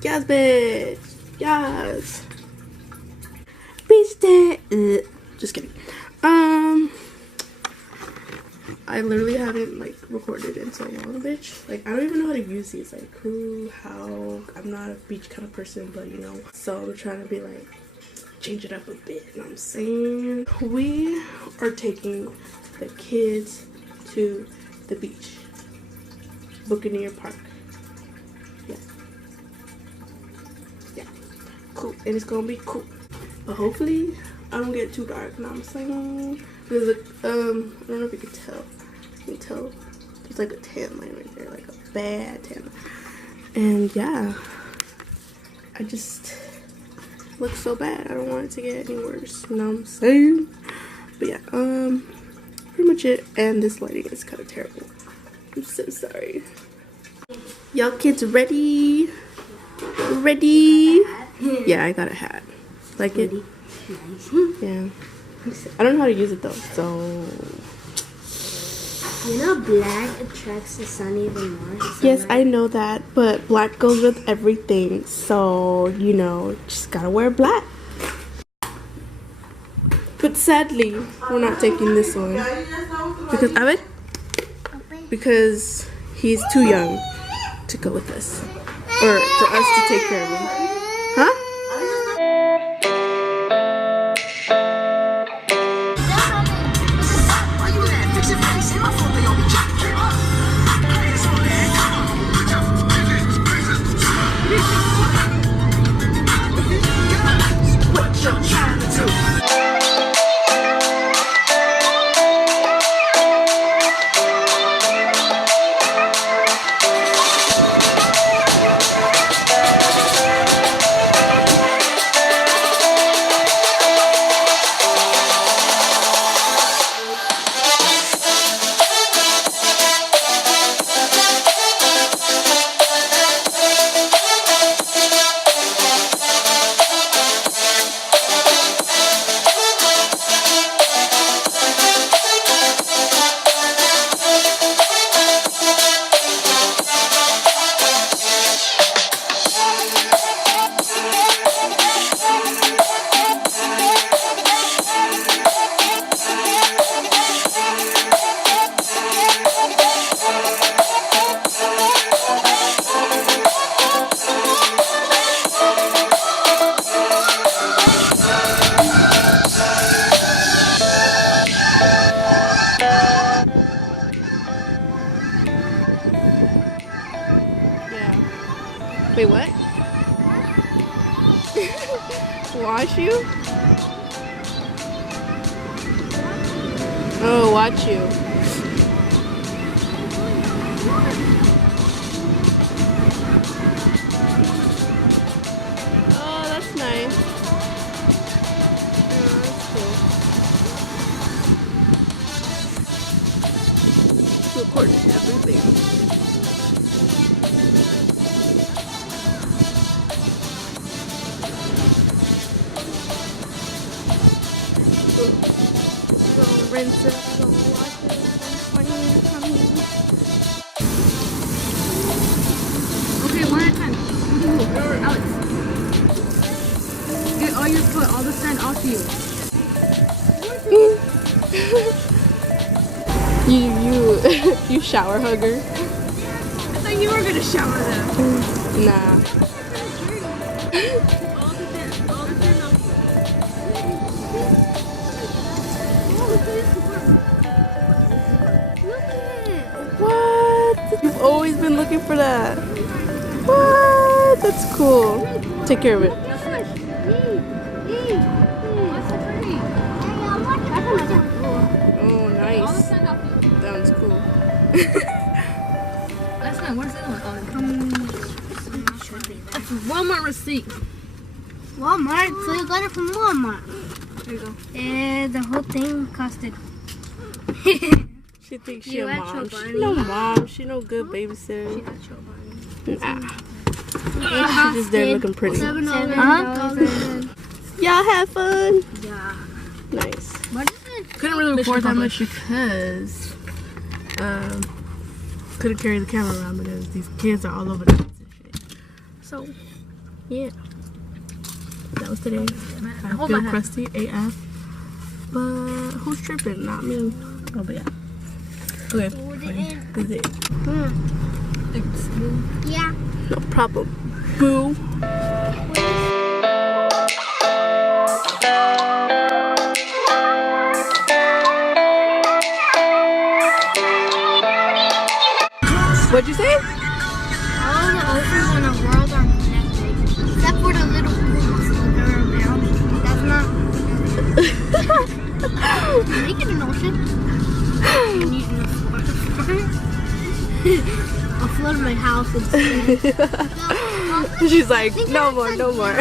Yes, bitch. Yes. Beach day. Just kidding. I literally haven't like recorded in so long, bitch. Like I don't even know how to use these. Like who, how. I'm not a beach kind of person, but you know. So I'm trying to be like change it up a bit. You know what I'm saying? We are taking the kids to the beach, Buccaneer Park. Yeah, cool. And it's gonna be cool. But hopefully I don't get too dark. You know what I'm saying? There's a I don't know if you can tell. You can tell there's like a tan line right there, like a bad tan. And yeah, I just look so bad. I don't want it to get any worse. You know what I'm saying? But yeah, pretty much it. And this lighting is kind of terrible. I'm so sorry. Y'all kids ready? Ready? Yeah, I got a hat. Like it? Nice. Yeah. I don't know how to use it though, so. You know black attracts the sun even more? Yes, I know that, but black goes with everything, so, you know, just gotta wear black. But sadly, we're not taking this one. Because, because he's too young to go with us. Or for us to take care of him. Huh? Wait, what? Wash you? Oh, watch you. Oh, that's nice. Oh, that's cool. Recording everything. Rinse it, wash it, Okay, one at a time. Alex. Get all your foot, all the sand off you. You shower hugger. I thought you were gonna shower them. Nah. What? You've always been looking for that. What? That's cool. Take care of it. Oh, nice. That one's cool. That's not, what's that one? That's Walmart receipt. Walmart? So you got it from Walmart? There you go. And the whole thing costed. She thinks she You a actual mom. She bunny. no mom. She no good babysitter. Nah. She's just there looking pretty. $7. Y'all have fun? Yeah. Nice. What is it? Couldn't really record that much because couldn't carry the camera around because these kids are all over the place and shit. So Yeah. That was today. I Hold feel my hand. crusty AF. But who's tripping? Not me. Oh, but yeah. Okay. This is it. Yeah. No problem. Boo. What'd you say? All the oceans in the world are connected, except for the little pools that are around. That's not. Make it an ocean. I'm using a flood. I'll flood my house instead. She's like, no more, no more.